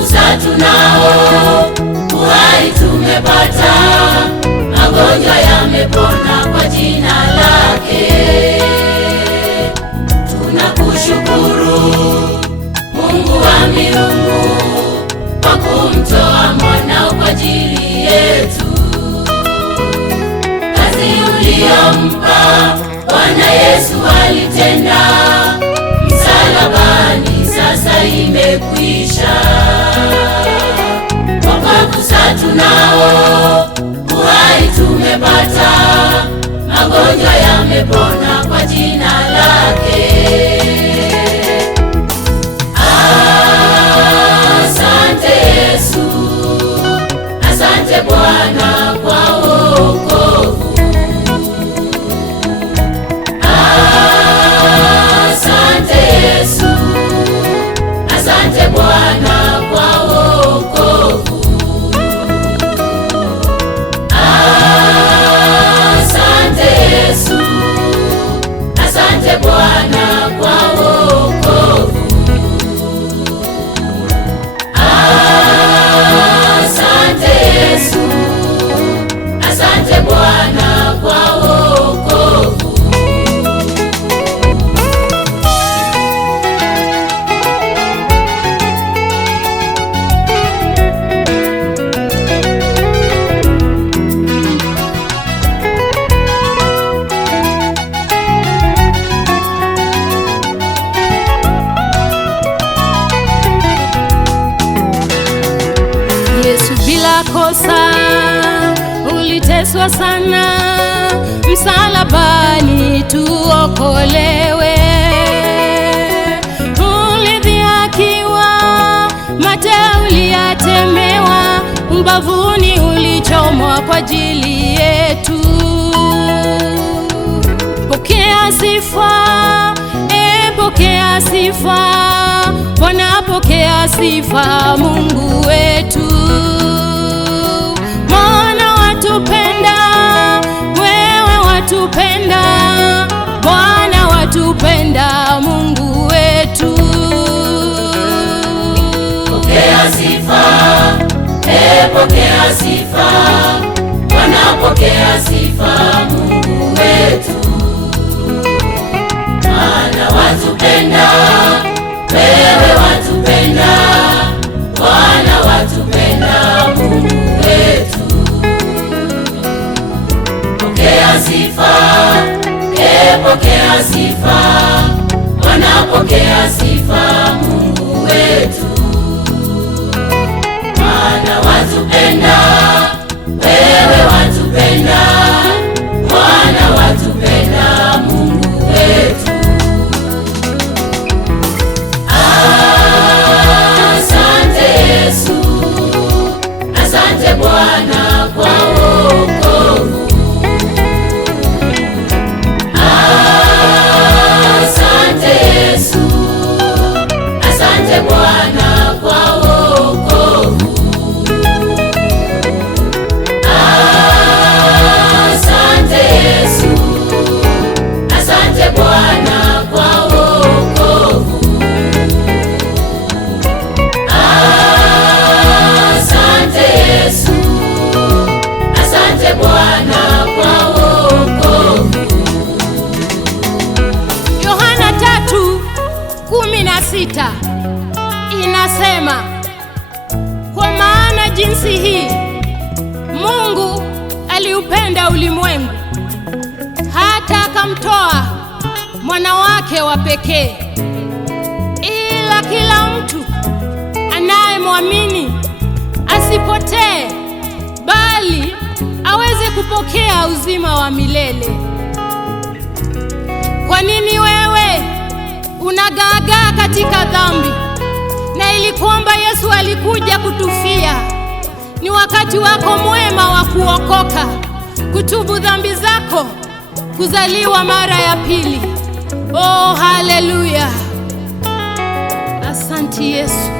Upagusa tunao, uhai tumepata, magonjwa yamepona kwa jina lake. Tunakushukuru Mungu wa miungu kwa kumtoa mwanao kwa ajili yetu. Kazi uliyompa Bwana Yesu alitenda msalabani, sasa imekwisha. Upagusa tunao, uhai tumepata, magonjwa yamepona kwa jina lake. Asante Yesu, asante Bwana kwa wokovu. Asante Yesu, asante Bwana kwa wokovu. Asante Yesu, asante Bwana kwa wokovu. Asante Yesu, asante Bwana kwa wokovu. Yesu bila kosa uliteswa sana msalabani tuokolewe. Ulidhihakiwa, mate uliyatemewa, mbavuni ulichomwa kwa ajili yetu. Pokea sifa, pokea sifa Bwana, pokea sifa Mungu wetu. Maana watupenda, wewe watupenda, Bwana watupenda Mungu wetu. Pokea sifa, pokea sifa Bwana, pokea sifa Mungu wetu. Maana watupenda, wewe watupenda, Bwana watupenda Mungu wetu. Pokea sifa, pokea sifa Bwana, pokea sifa Mungu wetu. Maana watupenda, wewe watupenda, Bwana watupenda Mungu wetu. Asante Yesu, asante Bwana kwa wokovu. Asante Yesu, asante Bwana kwa wokovu. Asante Yesu, asante Bwana kwa wokovu. Asante Yesu, asante Bwana kwa wokovu. Yohana 3:16 inasema, kwa maana jinsi hii Mungu aliupenda ulimwengu hata akamtoa mwana wake wa pekee, ila kila mtu anayemwamini asipotee, bali aweze kupokea uzima wa milele. Kwa nini wewe unagaagaa katika dhambi, na ili kwamba Yesu alikuja kutufia? Ni wakati wako mwema wa kuokoka, kutubu dhambi zako, kuzaliwa mara ya pili. Oh, haleluya! Asante Yesu.